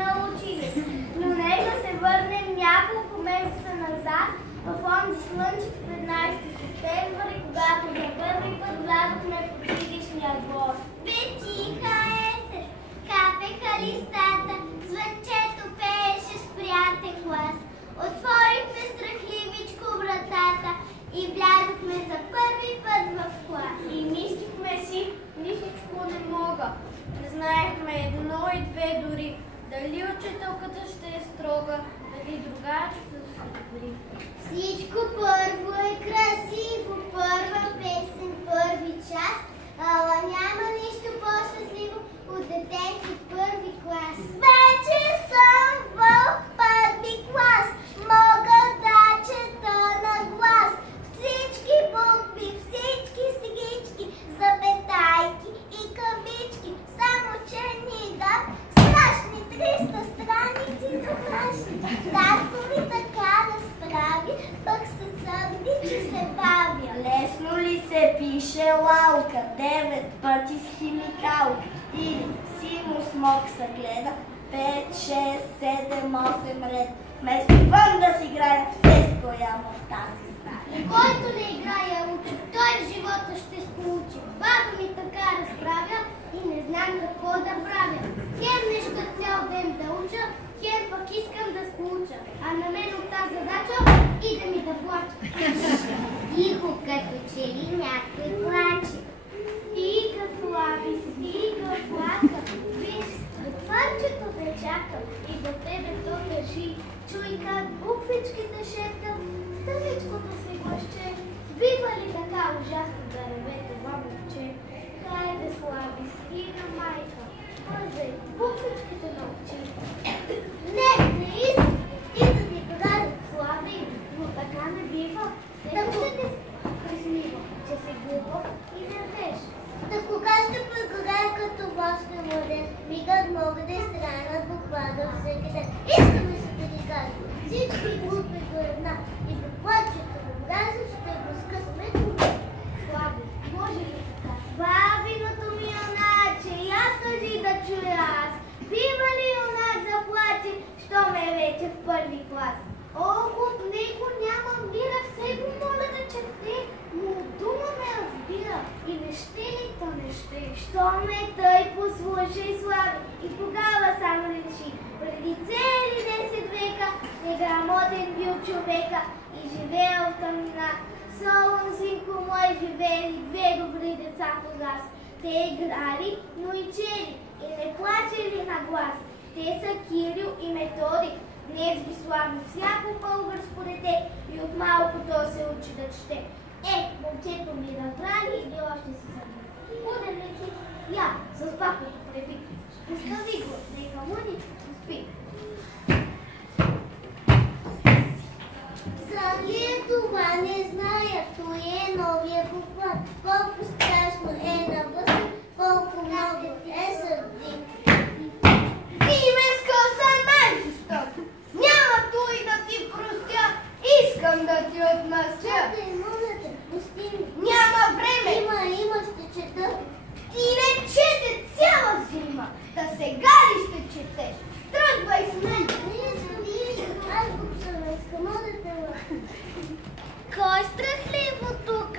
научили. Но нека се върнем няколко месеца назад в онзи слънчев 15 септември, когато за първи път влязохме в училищния двор. Тиха есен, капеха листата, звънчето пееше с приятен глас. Отворихме страхливичко вратата и влязохме за първи път в клас. И мислихме си, нисичко не мога. Не знаехме едно и две дори. Дали учителката ще е строга, дали другачката са добри. Всичко първо е красиво, първа песен, първи час, ала няма нищо по-щастливо от детенци в първи клас. Вече съм в първи клас, мога да чета на глас. Всички букви, всички сегички, запетайки и кавички, само че ни дат страшни 300 страници домашни. Татко ми така да справи, пък се сърди, че се бавя. Лесно ли се пише лалка, 9 пъти с химикалка, или симо смок се гледа, 5, 6, 7, 8 ред, вместо вън да си играя, все стоямо в тази стая. И който не играе учи, той в живота ще сполучи. Баба ми така разправя и не знам какво да правя. Хем нещо цял ден да уча, хем пък искам да сполуча. А на мен от тази задача иде ми да плача. Тихо, като че ли някой плаче. Стига, Слави, стига, плака. Виж, отвърчето те чака И до тебе то държи. чуй как буквичките шепта, страничкото си гласче. Бива ли така ужасно да реве това момче? Хайде, Слави, стига, майка. Бързай, буквичките научи. Не искам и да ти подарят Слави, но така не бива. Тък ще те присмива, че си глупав и не рвеш. Та кога ще прегоря като вашия младен, мигът мога да изтранят буквата всеки ден. Искам да се ти кажа, всички глупи до една и до плачето му даже ще го скъсме тук. Слави, може ли така? Бабиното ми юначе, аз тъжи да чуя аз. Бива ли юнак да плаче, що ме е вече в първи клас? Ох, от него няма мира, все го моля да чете, но от дума ме разбира. И не ще ли, то не ще. Що ме тъй послушай, Слави, и тогава само реши. Преди цели 10 века, неграмотен бил човека и живеел в тъмнина. Солон, синко мой, живели две добри деца по газ. Те играли, но и чели, и не плачели на глас. Те са Кирил и Методик. Днес ги слави всяко българско дете и от малко то се учи да чете. Момчето ми разбрали или още си събира. Буден ли си? Я, с папото препик. Пускави го, нека мъничко спи. Зали това не зная, той е новия буквар. Колко страшно е навън, колко много е сърди. Ти ме скоса мен жестоко. Няма той да ти простя, искам да ти отмъстя. Чакай, моля те, пусти ми. Няма време. Има, ще чета. Ти не чете цяла зима, да сега ли ще четеш? Тръгвай с мен. Аз го съм, моля те. Кой страхливо тук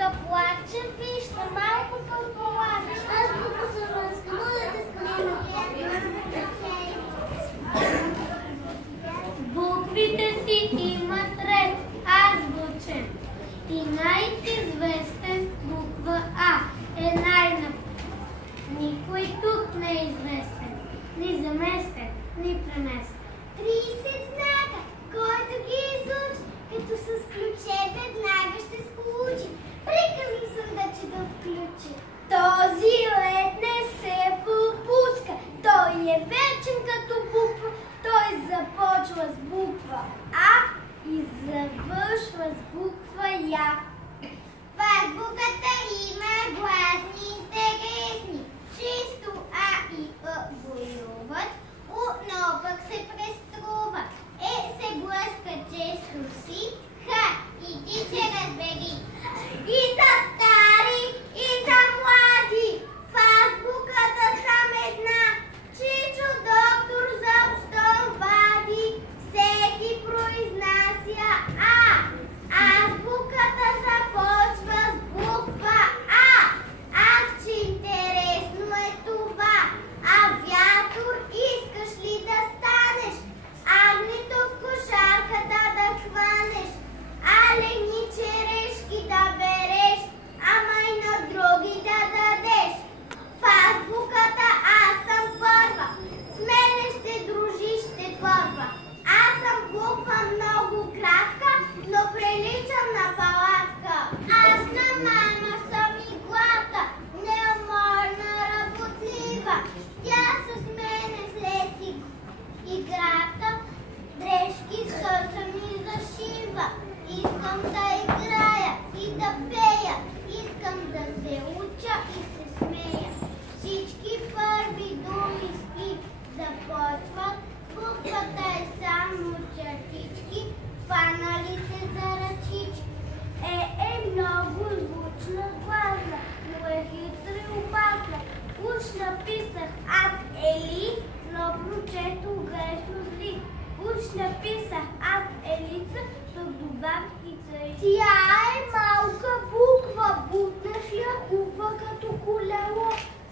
Уж написах аз Ели, но прочето грешно зли. Уж написах аз Елица, пък добавих и царица. Тя е малка буква, бутнеш я хубва като колело.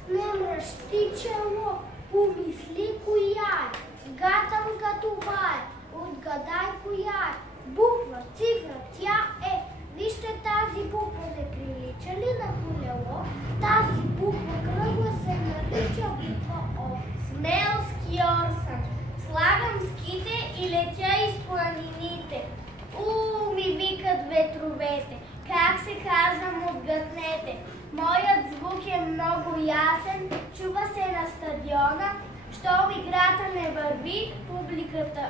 Не мръщи чело, помисли коя е. Гатам като вай, отгадай коя е. Буква, цифра, тя е. Вижте тази буква, не прилича ли на колело? Тази буква кръгла се нарича буква О. Смел скиор съм, слагам ските и летя из планините. Ми викат ветровете, как се казвам отгътнете. Моят звук е много ясен, чува се на стадиона. Щом играта не върви, публиката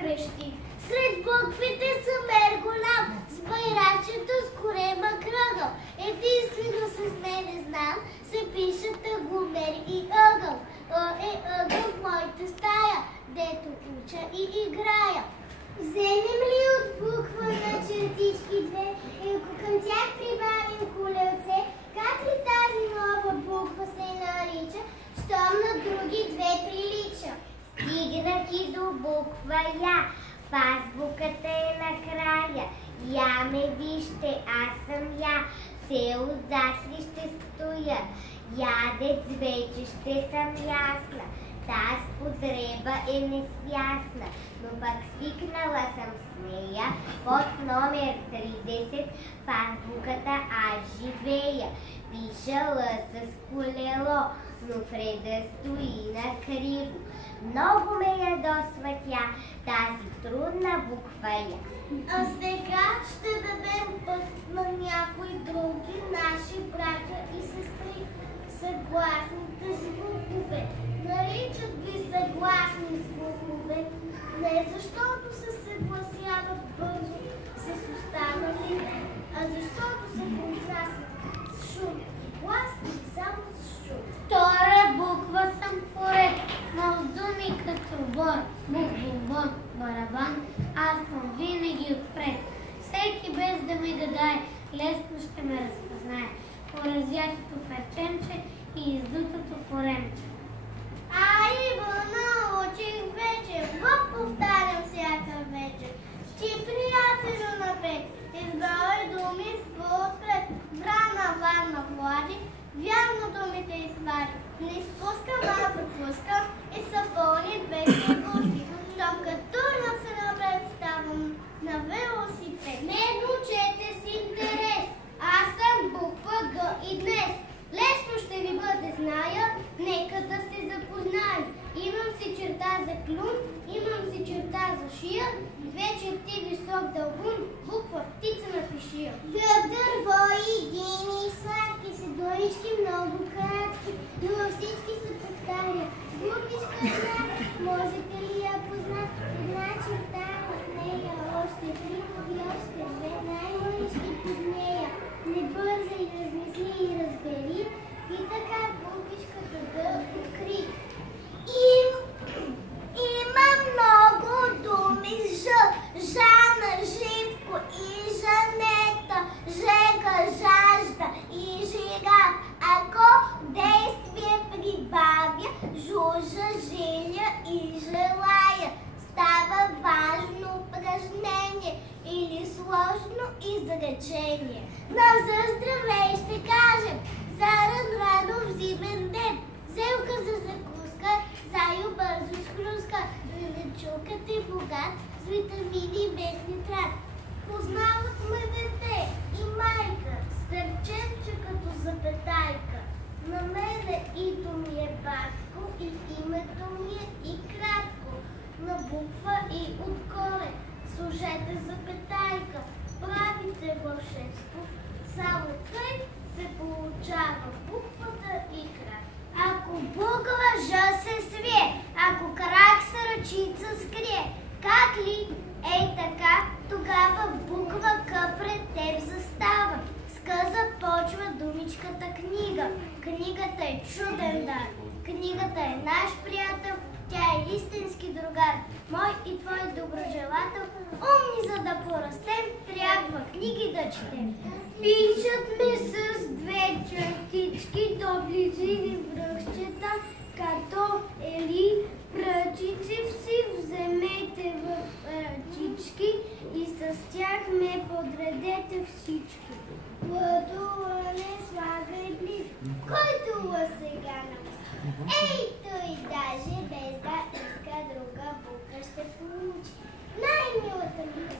крещи. Сред буквите съм голям, с байрачето с корема кръгъл. Единствено с мене знам, се пишат ъгомер и ъгъл. Е ъгъл в моята стая, дето уча и играя. Вземем ли от буква на чертички две и ако към тях прибавим колелце, как ли тази нова буква се нарича, щом на други две прилича? Стигнах и до буква Я, в азбуката е накрая. Я ме вижте, аз съм Я, все отзад ли ще стоя. Ядец вече ще съм ясна, таз потреба е несвясна, но пък свикнала съм с нея. Под номер 30 в азбуката аз живея. Пишала с колело, но в реда стои накриво. Много ме ядосва тя, тази трудна буква Я. А сега ще дадем път на някои други наши братя и сестри. Съгласните звукове. Наричат ги съгласни звукове, не защото се съгласяват бързо с останалите, а защото се произнасят с шум. Гласни само с шум. Втора буква съм поред, но в думи като бор, бук-бум-бон, барабан, аз съм винаги отпред. Всеки без да ми гадае, лесно ще ме разпознае. По разятото перченче и издутото коремче. Айво, научих вече, повтарям всяка вечер. Ти, приятелю, напред, избрали думи отпред. Врана, варна, влади, вярно думите извади. Не изпускам, а пропускам и са пълни 200 гости. Щом като се напред ставам на велосипед. Не научете с интерес, аз съм буква Г и днес. Лесно ще ви бъде, зная, нека да се запознаем. Имам си черта за клюн, имам си черта за шия, две черти висок дълбун, буква птица на пишия. Гъб, дърво и дини, сладки са думички много кратки, но във всички се повтаря. Буквичка една, можете ли я познат? Една черта от нея, още три и още две, най-мънички под нея. Не бързай, размисли и разбери, и така буквичката да откри. Има много думи Ж, Жана, Живко и Жанета, Жега, жажда и жига. Ако действие прибавя, жужа, жиля и желая, става важно упражнение или сложно изречение. Но за здравей ще кажем, заран рано в зимен ден, зелка за закуска, заю бързо схруска, зеленчукът е богат с витамини без нитрат. Познават ме дете и майка, стърченче като запетайка. На мене ито ми е батко и името ми е и кратко. На буква И отгоре сложете запетайка. Правите вълшебство, само тъй се получава буквата И крак. Ако буква Ж се свие, ако крак с ръчица скрие, как ли? Ей така, тогава буква К пред теб застава. С К започва думичката книга. Книгата е чуден дар. Книгата е наш приятел, тя е истински другар. Мой и твой доброжелател, умни за да порастем, трябва книги да четем. Пишат ми с две чертички, доближили връхчета, картофели, пръчици, вси вземете в ръчички и с тях ме подредете всички. Лъдула не слагай близо, който ла сега намисли. Ей, той даже без да иска друга буква ще получи. Най-милата ми на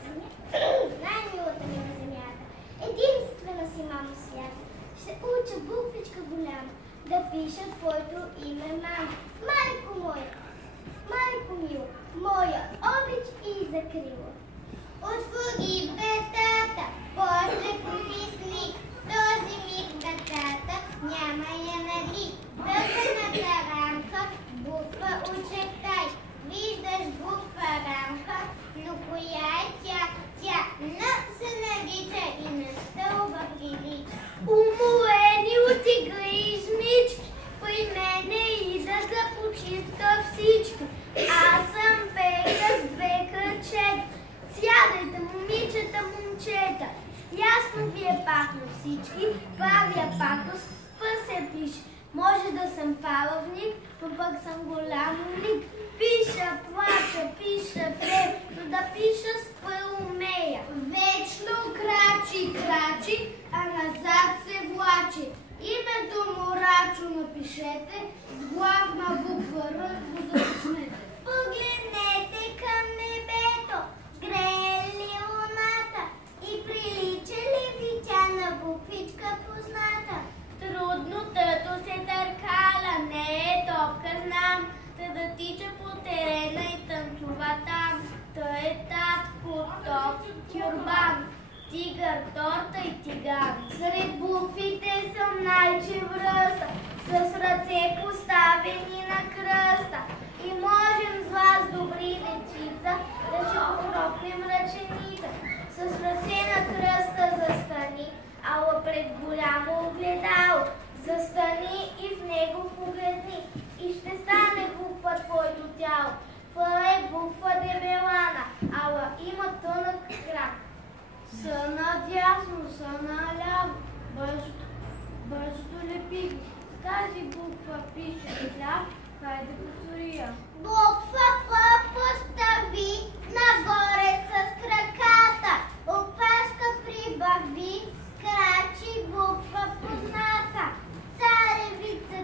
земята, единствена си мамо свята, ще уча буквичка голяма, да пиша твоето име, мама. Майко мила, моя обич и закрила. Отвори бетата, после помисли, този миг бетата няма я нали. Дъгната рамка, буква очертай. Виждаш буква рамка, но коя е тя? Тя на се нарича и на стълба прилича. Уморени от игри и жмички, при мене идат да почиска всички. Аз съм пейка с две кръчета. Сядайте, момичета. Ясно ви е пак на всички, правя патос, се пише. Може да съм палавник, но пък съм голям умник. Пиша, плача, пиша, пре, но да пиша с умея. Вечно крачи, а назад се влачи. Името му Рачо напишете, с главна буква Р го започнете. Погледнете към небето, грее ли луната и прилича ли ви тя на буквичка позната? Трудно тъто се търкаля, не е топка знам, да тича по терена и танцува там. Той е татко, топ, тюрбан, тигър, торта и тиган. Сред буквите съм най-чевръста, с ръце поставени на кръста. И можем с вас, добри дечица, да си покропнем ръченица. С ръце на кръста застани, ала пред голямо огледало. Застани и в него погледни, и ще стане буква твоето тяло. Ф е буква дебелана, ала има тънък крак. С надясно, с наляво, бързото лепи ги. С тази буква пише хляб, хайде повтория. Буква П постави нагоре с краката, опашка прибави, крачи буква позната. Царевица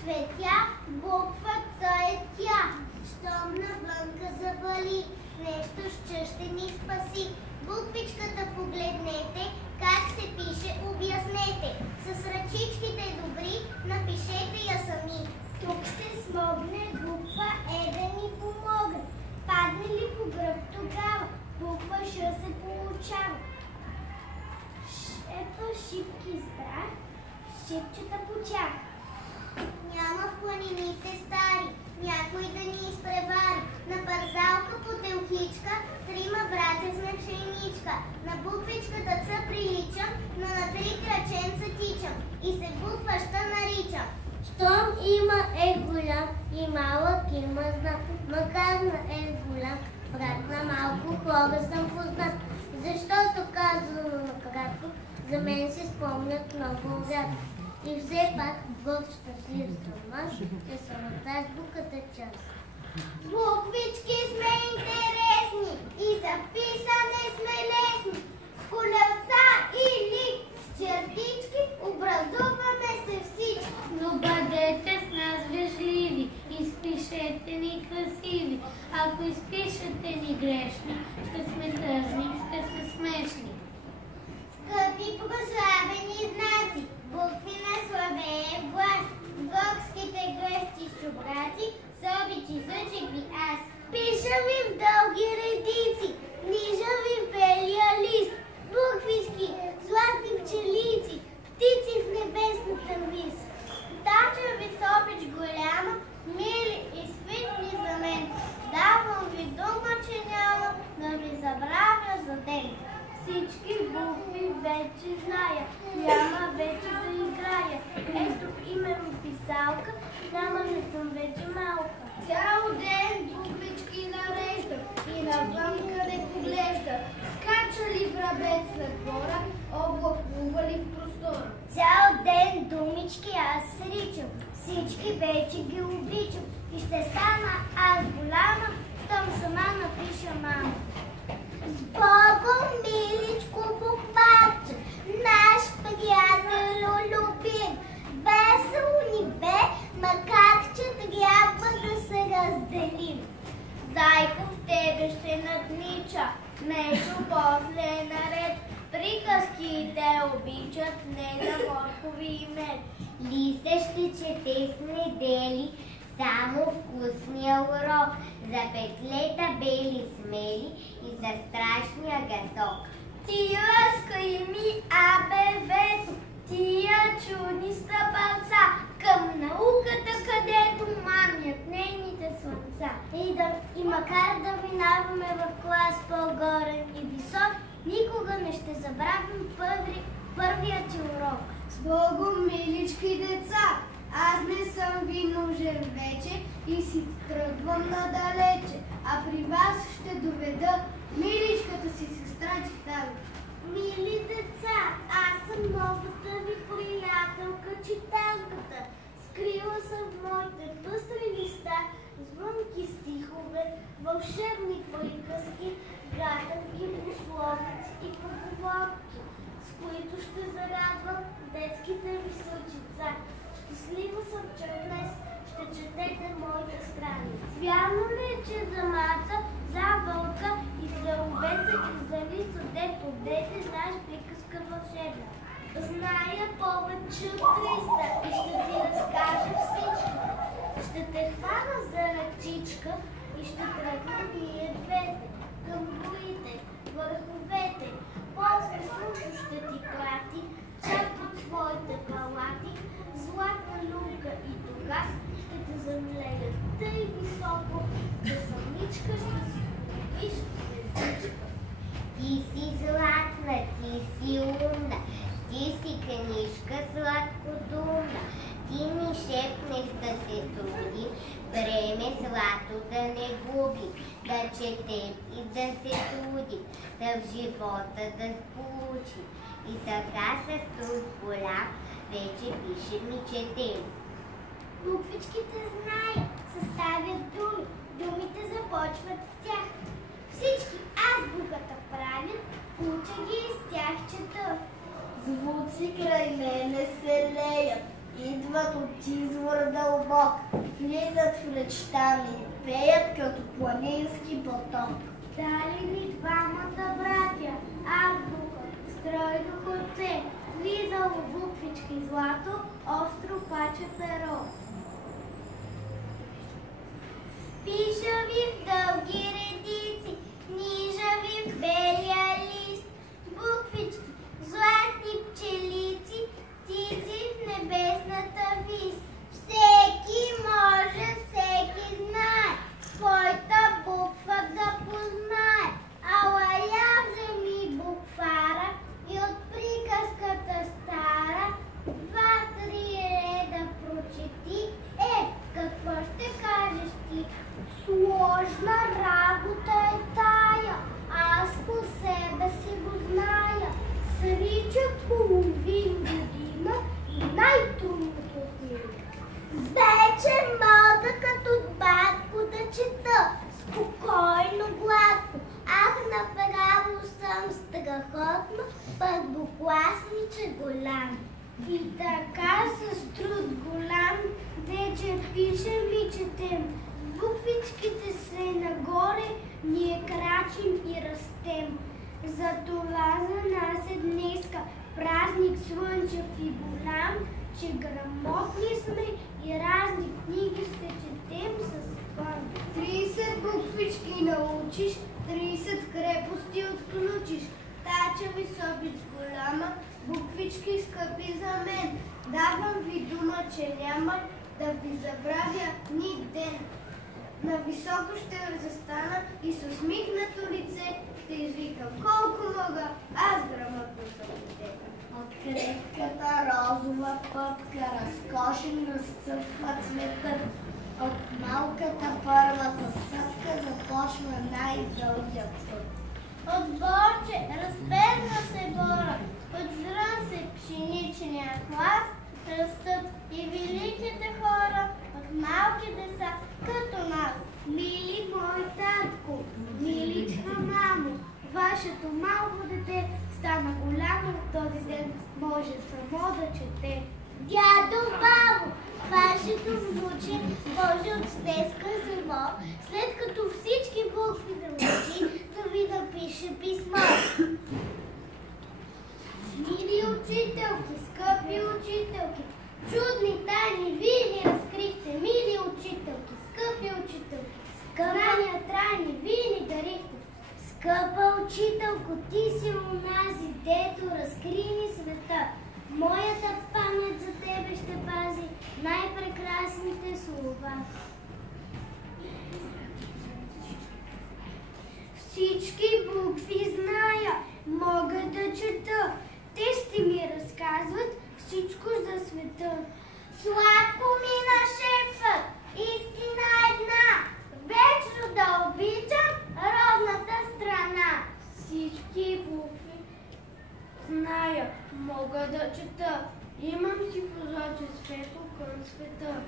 цветя, буква Ц е тя. Щом навънка завали, нещо ще ни спаси. Буквичката погледнете, как се пише, обяснете. С ръчичките добри, напишете я сами. Тук ще смогне буква Е да ни помогне. Падне ли по гръб тогава, буква Ш се получава. Шепа шипки избрах, шипчета почах. Няма в планините стари, някой да ни изпревари. На парзалка по телхичка, трима братя сме пшеничка. На буквичката Ц приличам, но на три краченца тичам. И се буква Щ наричам. Щом има е голям и малък има знак. Макар на е голям, брат на малко хора съм познат. Защото казано накратко, за мен се спомнят много рядко. И все пак в щастливство маш ще съм от азбуката част. Буквички сме интересни и записане сме лесни. С колелца или с чертички образуваме се всички. Но бъдете с нас вежливи, изпишете ни красиви. Ако изпишете ни грешни, ще сме тъжни, ще сме смешни. Скъпи прославени знаци, букви на славеев глас, горските гръсти шубраци, собичи зъчек ви аз. Пиша ви в дълги редици, нижа ви в белия лист, буквички, златни пчелици, птици в небесната вис. Тача ви собич голяма, мили и свитни за мен. Давам ви дума, че няма да ви забравя за ден. Всички букви вече зная, няма вече да играя. Ето именно писалка, няма не съм вече малка. Цял ден буквички нареждам и навън къде поглеждам. Скача ли врабец на двора, облак плува ли в простора. Цял изричам, всички вече ги обичам и ще стана аз голяма, щом сама напиша мама. С Богом, миличко букварче, наш приятел любим, весел ни бе, макар че трябва да се разделим. Зайка в тебе ще наднича, нещо после наред, приказките обичат, не за моркови и мед. Лисе ще чете с недели, само вкусния урок, за петлета бели смели и за страшния гасок. Ти разкай ми АБВ-то, тия чудни стъпалца, към науката, където мамят нейните слънца. И макар да минаваме в клас по-горен и висок, никога не ще забравим първият ти урок. С Богом, милички деца, аз не съм ви нужен вече и си тръгвам надалече, а при вас ще доведа миличката си сестра Читалка. Мили деца, аз съм новата ви приятелка Читалката. Скрила съм в моите пъстри листа звънки стихове, вълшебни приказки, гатанки, пословици и поговорки, с които ще зарадвам детските ви сърчица. Щастлива съм, че днес ще четете моите страници. Вярно ли е, че за маца, за вълка и за овеца и за лиса, дето дете, знаеш приказка вълшебна? Зная повече от 300 и ще ти разкажа всичко. Ще те хвана за ръчичка и ще тръгнем ние двете към горите, върховете. После слънце ще ти прати, чак от своите палати, златна люлка и тогас ще те замлеят тъй високо, че самичка ще си виж звездичка. Ти си златна, ти си умна, ти си книжка сладкодумна. Ти ми шепнеш да се трудим, време злато да не губим, да четем и да се трудим, да в живота да получим. И така с труд голям вече пишем и четем. Буквичките знаят, съставят думи, думите започват с тях. Всички азбуката правят, уча ги и с тях чета. Звуци край мене се леят, идват от извор дълбок, влизат в речта ми, пеят като планински поток. Дали ни двамата братя, азбука, стройно ходце, влизало буквички злато, остро паче перо. Пиша ви в дълги редици, нижа ви в белия лист, буквички, златни пчелици, птици в небесната вис. Всеки може, всеки знае, своята буква да познае. Ала я вземи буквара и от приказката стара 2-3 реда прочети. Какво ще кажеш ти? Сложна работа е тая, аз по себе си го зная. Срича половин година и най-трудното отмина. Вече мога като батко да чета, спокойно, гладко. Ах, направо съм страхотно, първокласниче голям. И така с труд голям, вече пишем и четем. Буквичките се нагоре, ние крачим и растем. Затова за нас е днеска празник слънчев и голям, че грамотни сме и разни книги ще четем с пън. 30 буквички научиш, 30 крепости отключиш. Тача ви собич голяма, буквички скъпи за мен. Давам ви дума, че няма да ви забравя ни ден. Нависоко ще застана и с усмихнато лице ще извикам колко мога, аз грамотно съм детка. От крехката розова пътка разкошен разцъфва цветът. От малката първата стъпка започва най-дългият път. От борче разпезна се бора, от зрън се пшеничния хлас, растат и великите хора от малки деца, като нас. Мили мой татко, миличка мамо, вашето малко дете стана голямо този ден, може само да чете. Дядо, бабо, вашето внуче може от снеска зима, след като всички букви научи, да ви напише писмо. Мили учителки, скъпи учителки, чудни тайни вие ни разкрихте, мили учителки, скъпи учителки, знания трайни вие ни дарихте. Скъпа учителко, ти си онази, дето разкри ни света. Моята памет за тебе ще пази най-прекрасните слова. Всички букви зная, мога да чета. Те ще ми разказват всичко за света. Сладко мина шефът, истина една, вечно да обичам родната страна. Всички букви зная, мога да чета. Имам си прозорче светло към света.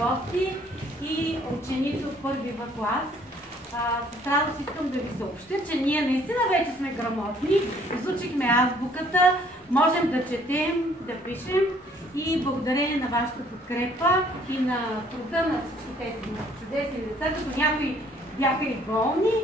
гости и ученици от първи В клас. С радост искам да ви съобщя, че ние наистина вече сме грамотни, изучихме азбуката, можем да четем, да пишем и благодарение на вашата подкрепа и на труда на всички тези чудесни деца, като някои бяха и болни,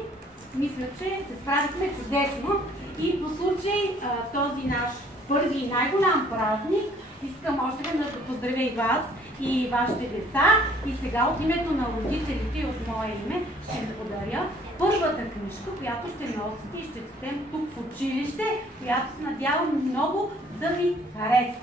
мисля, че се справихме чудесно. И по случай този наш първи и най-голям празник, искам още веднъж да поздравя и вас и вашите деца. И сега от името на родителите и от мое име ще ви подаря първата книжка, която ще носите и ще четем тук в училище, която се надявам много да ви хареса.